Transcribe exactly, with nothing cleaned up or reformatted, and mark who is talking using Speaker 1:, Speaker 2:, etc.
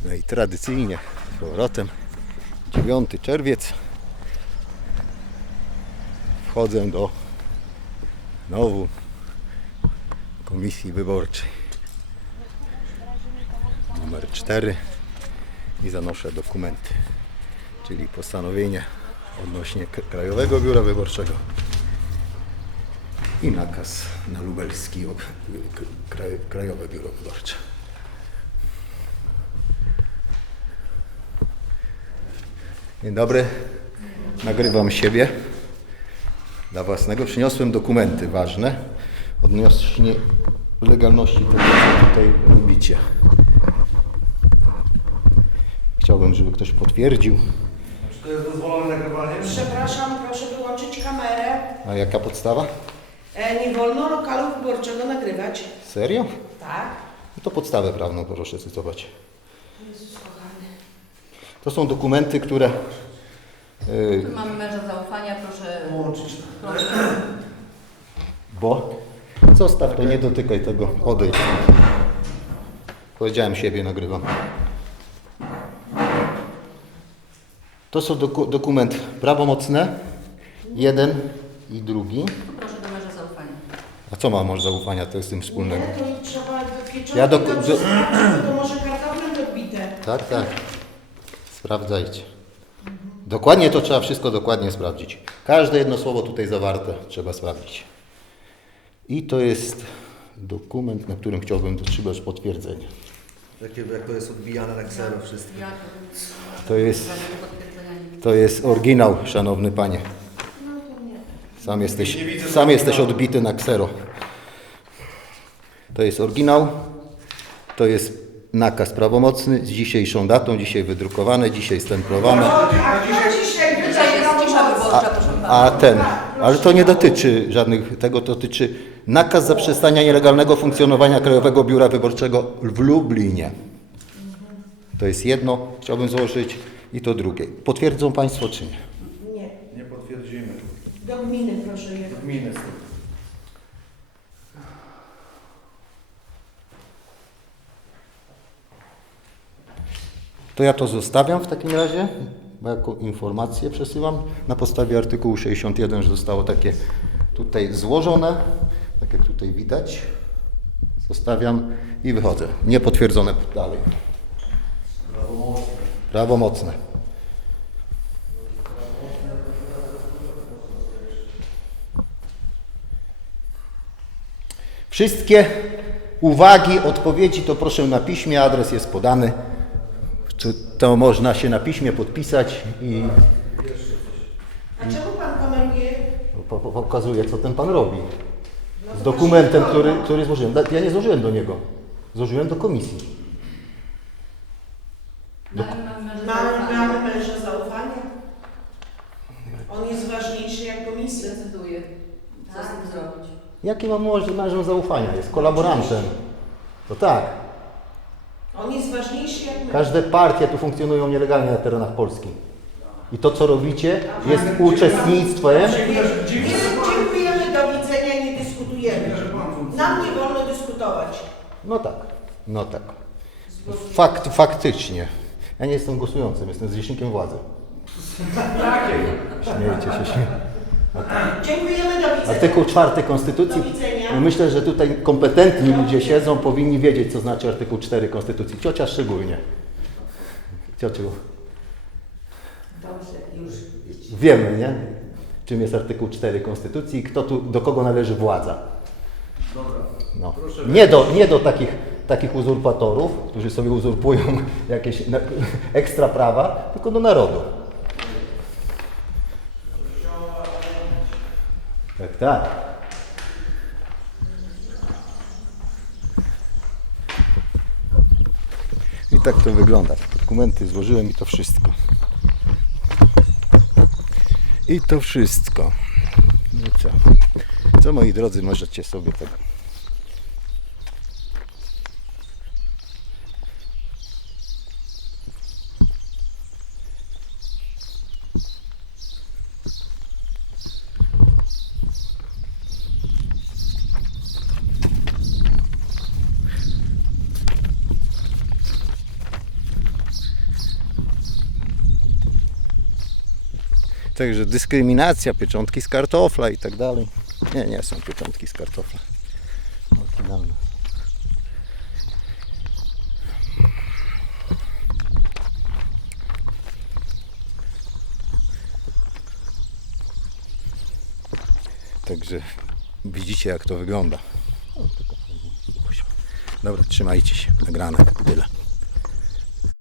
Speaker 1: No i tradycyjnie z powrotem dziewiąty czerwiec wchodzę do znowu komisji wyborczej numer cztery i zanoszę dokumenty, czyli postanowienie odnośnie Krajowego Biura Wyborczego i nakaz na lubelski kraj, Krajowe Biuro Wyborcze. Dzień dobry, nagrywam siebie dla własnego. Przyniosłem dokumenty ważne odnośnie legalności tego, co tutaj robicie. Chciałbym, żeby ktoś potwierdził.
Speaker 2: Czy to jest dozwolone nagrywanie?
Speaker 3: Przepraszam, proszę wyłączyć kamerę.
Speaker 1: A jaka podstawa?
Speaker 3: E, nie wolno lokalu wyborczego nagrywać.
Speaker 1: Serio?
Speaker 3: Tak?
Speaker 1: No to podstawę prawną proszę cytować.
Speaker 3: Jezus kochany.
Speaker 1: To są dokumenty, które... Yy,
Speaker 4: Tu mamy męża zaufania, proszę.
Speaker 2: Włączyć.
Speaker 4: proszę.
Speaker 1: bo... Zostaw to, nie dotykaj tego, odejdź. Powiedziałem, siebie nagrywam. To są doku dokument prawomocne, jeden i drugi.
Speaker 4: Proszę do męża zaufania.
Speaker 1: A co ma mąż zaufania, to jest z tym wspólnego?
Speaker 3: Nie, to trzeba pieczątki
Speaker 1: Ja do-
Speaker 3: dobrze
Speaker 1: do-
Speaker 3: sprawdzić, bo to może kartoflem odbite.
Speaker 1: Tak, tak. Sprawdzajcie. Dokładnie to trzeba wszystko dokładnie sprawdzić. Każde jedno słowo tutaj zawarte trzeba sprawdzić. I to jest dokument, na którym chciałbym dotrzymać potwierdzenia.
Speaker 2: Jakie, jak to jest odbijane na ksero wszystko.
Speaker 4: Ja
Speaker 1: To jest,
Speaker 4: potwierdzenia nie
Speaker 1: to jest oryginał, szanowny panie. Sam jesteś, sam jesteś odbity na ksero. To jest oryginał. To jest nakaz prawomocny z dzisiejszą datą, dzisiaj wydrukowane, dzisiaj stemplowane.
Speaker 3: A kto dzisiaj
Speaker 4: Dzisiaj jest cisza wyborcza, proszę pana.
Speaker 1: A ten, ale to nie dotyczy żadnych tego, to dotyczy nakaz zaprzestania nielegalnego funkcjonowania Krajowego Biura Wyborczego w Lublinie. To jest jedno, chciałbym złożyć, i to drugie. Potwierdzą Państwo czy nie?
Speaker 3: Nie.
Speaker 2: Nie potwierdzimy.
Speaker 3: Do gminy proszę jechać.
Speaker 2: Gminy z tym.
Speaker 1: To ja to zostawiam w takim razie, bo jako informację przesyłam na podstawie artykułu sześćdziesiąt jeden, że zostało takie tutaj złożone, tak jak tutaj widać. Zostawiam i wychodzę. Niepotwierdzone dalej.
Speaker 2: Prawomocne.
Speaker 1: Prawomocne. Wszystkie uwagi, odpowiedzi to proszę na piśmie, adres jest podany. To, to można się na piśmie podpisać i
Speaker 3: A czemu pan kameruje?
Speaker 1: po, po, pokazuję, co ten pan robi. Z dokumentem, który, który złożyłem. Ja nie złożyłem do niego. Złożyłem do komisji.
Speaker 4: Mamy mamy męża
Speaker 3: Mamy,
Speaker 4: zaufania.
Speaker 3: mamy męża zaufania. On jest ważniejszy jak komisja.
Speaker 4: Decyduje, co z tym zrobić.
Speaker 1: Jaki mam mąż- mężem zaufania? Jest kolaborantem. To tak.
Speaker 3: On jest ważniejszy jak my.
Speaker 1: Każde partie tu funkcjonują nielegalnie na terenach Polski. I to, co robicie, jest uczestnictwem.
Speaker 3: Dziękujemy, do widzenia, nie dyskutujemy. Nam nie wolno dyskutować.
Speaker 1: No tak, no tak. Fakt, faktycznie. Ja nie jestem głosującym, jestem zwierzchnikiem władzy. Śmiejcie się, śmiejcie.
Speaker 3: Dziękujemy, do widzenia.
Speaker 1: Artykuł czwarty Konstytucji.
Speaker 3: Do widzenia.
Speaker 1: Myślę, że tutaj kompetentni ludzie siedzą, powinni wiedzieć, co znaczy artykuł cztery Konstytucji. Ciocia szczególnie. Ciociu,
Speaker 3: Dobrze, już.
Speaker 1: wiemy, nie? Czym jest artykuł cztery Konstytucji i kto tu, do kogo należy władza.
Speaker 2: Dobra.
Speaker 1: No. Nie do, nie do takich, takich uzurpatorów, którzy sobie uzurpują jakieś na, ekstra prawa, tylko do narodu. Tak, tak. I tak to wygląda. Dokumenty złożyłem i to wszystko. I to wszystko. No co? Co, moi drodzy, możecie sobie tak... Także dyskryminacja, pieczątki z kartofla i tak dalej. Nie, nie są pieczątki z kartofla. Oryginalne. Także widzicie, jak to wygląda. Dobra, trzymajcie się. Nagrane. Tyle.